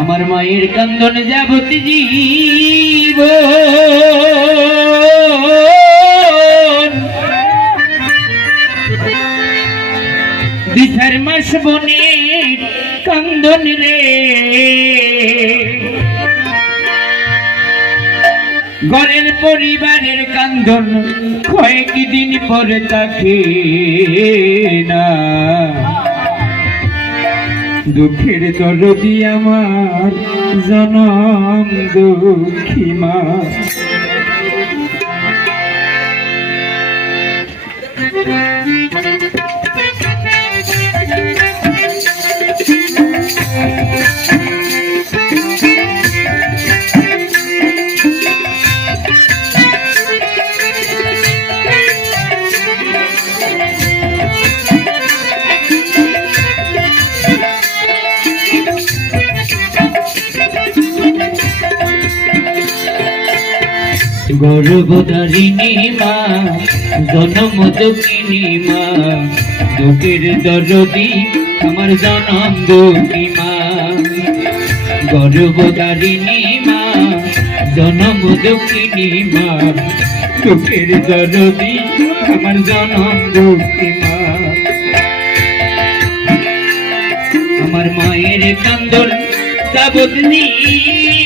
আমার মায়ের কান্দন যাবতী জীব। দিশার মাস বনের কান্দন রে। ঘরের পরিবারের কান্দন কয়েকদিন পরে তাকে না। দুঃখের দরদি আমার জনম দুঃখী মা গর্ভধারিণী মা জনম দুঃখিনী মা দুঃখের দরদি আমার জনম দুঃখী মা গর্ভধারিণী মা জনম দুঃখিনী মা দুঃখের দরদি আমার জনম দুঃখী মা আমার মায়ের কান্দন নিব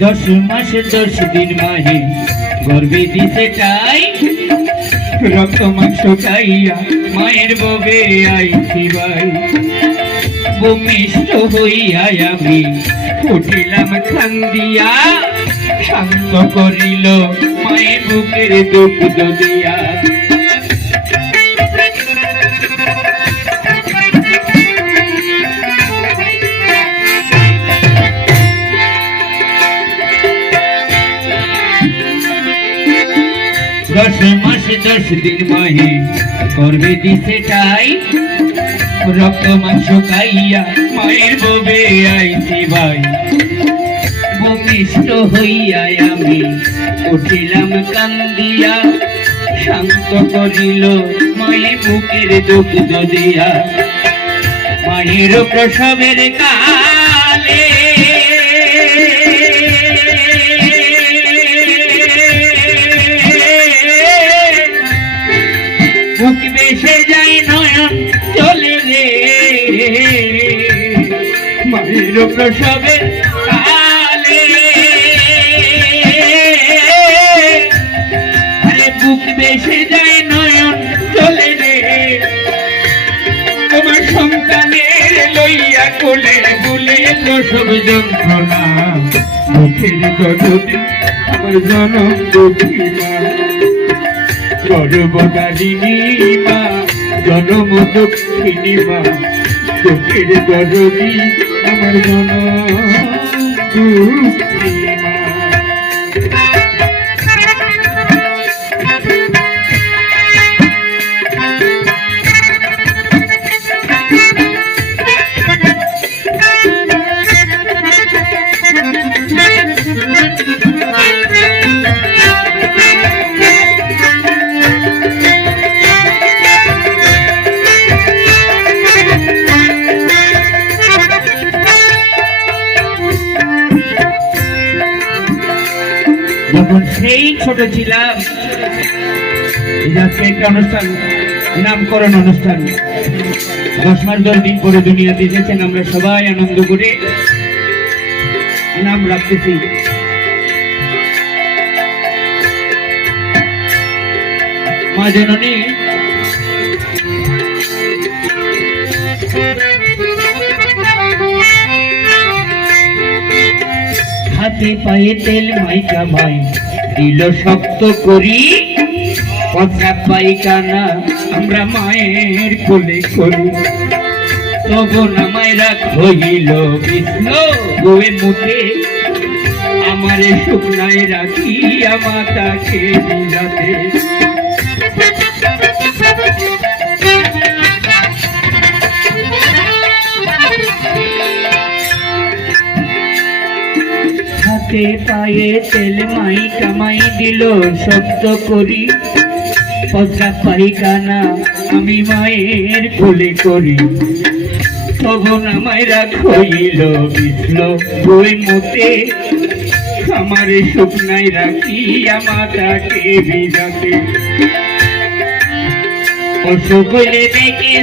দশ মাস দশ দিন মাহে গর্বে দিতে চাই। রক্ত মাংস খাইয়া মায়ের ববে আইছি ভাই ভূমিষ্ঠ হইয়া আমি উঠিলাম খান্দিয়া শান্ত করিল মায়ের বুকের দুঃখ দিয়া দশ দিন মাহে করবে দিছে টাই রক্ত মাংস খাইয়া মায়ের ববে আইছি ভাই। ভূমিষ্ঠ হইয়া আমি উঠিলাম কান্দিয়া, শান্ত করিল মায়ে বুকের দুঃখ দিয়া। মায়ের প্রসবের কালে কালে। আরে বুক বেসে যায় নয়ন চলে রে। তোমার সন্তানের লইয়া কোলে প্রসব যন্ত্রণা। জনম দুঃখী মা গর্বদারিণী মা, জনম দক্ষিণী মা। দুঃখের গরবি আমার জন ছোট ছিলাম একটা অনুষ্ঠান, নামকরণ অনুষ্ঠান। দশ মাস দশ দিন পরে দুনিয়াতে এসেছেন আমরা সবাই আনন্দ করে নাম রাখতেছি। মা জননী, হাতে পায়ে তেল মাইকা মাই দিল শক্ত করি। কথা পাইকানা আমরা মায়ের কোলে করি। তবু না মায়েরা হইল বিষ্ণ গোয়ে মুখে আমারে শুকনায় রাখি মাতাকে বিরাতে হাতে পায়ে তেল মাই কামাই দিল, শব্দ করি। পচা পাইখানা আমি মায়ের কোলে করি। তখন আমায় রাখইল বিষ্ণ বই মতে আমার শুকনাই রাখি মাতাকে বিজাতে অসুগুলে দেখে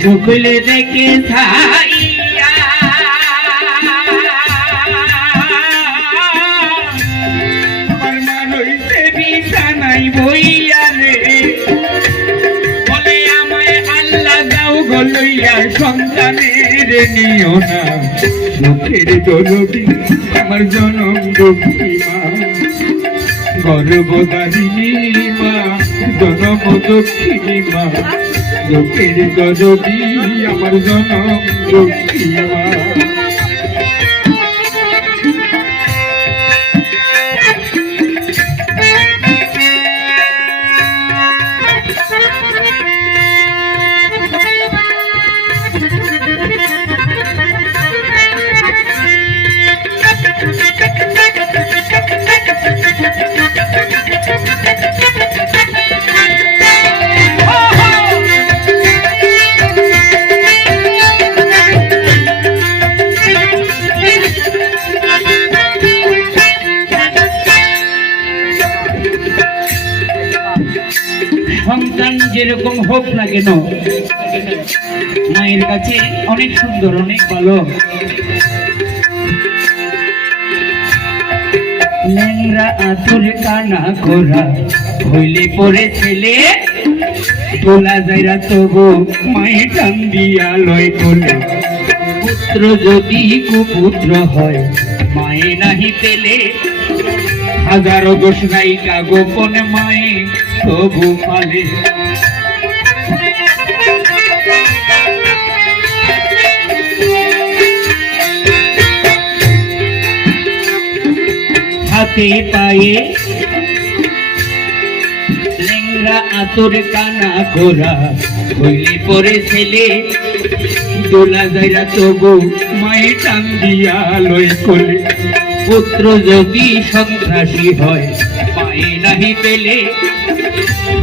শুকলে দেখে থাইয়া আমার মা রইছে বিছানাই বইয়া রে। বলে আমায় আল্লাহ দাও গলইয়া সন্তানের নিও না। আমার জনম দুঃখী মা। গর্বদারিণী জনম দক্ষিণী লোকের গজবি আমার জনম দক্ষী মা যেরকম হোক না কেন, মায়ের কাছে অনেক সুন্দর, অনেক ভালো। ল্যাংরা আতুর কানা হইলে পরে ছেলে তোলা তবু টান দিয়া লয় কোলে পুত্র যদি কুপুত্র হয়, মায়ে নাহি পেলে, হাজারো দোষ নায়িকা গোপন মায়ে। পালে। হাতে পায়ে লেংরা আতর, কানা গোরা হইলে পরে ছেলে। দোলা যাইরা তবু টান দিয়া কোলে পুত্র যদি সন্ত্রাসী হয় পায়ে নাহি পেলে।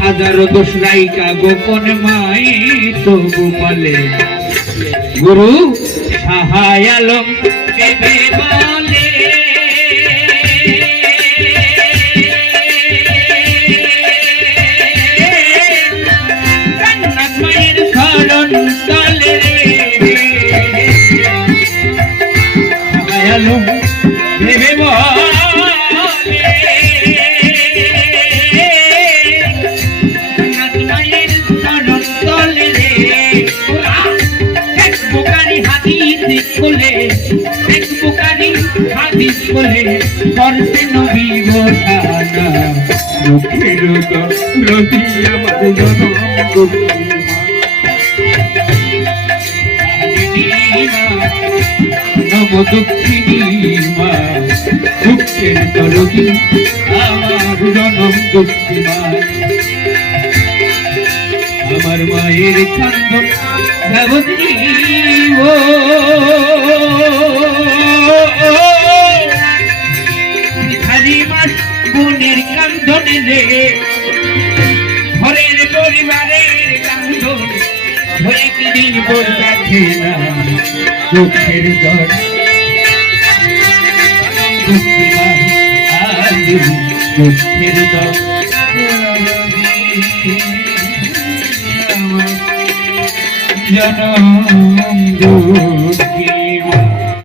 হাজারো দোষ রাইকা গোপন মায়ে তবু পালে গুরু সাহায় আলম বলে। জান্নাত খুলে এক বোকারি হাদিস খুলে করতে নবী গোসানা মুখের রবি আমার নব দক্ষিণী মা, দুঃখের দরদি আমার জনম দক্ষিণ মা। আমার মায়ের কান্দন সাবত্রী ও রে ঘরের পরিবারের কান্দন হয়ে কি দিন না দুঃখের দুঃখের দর জনম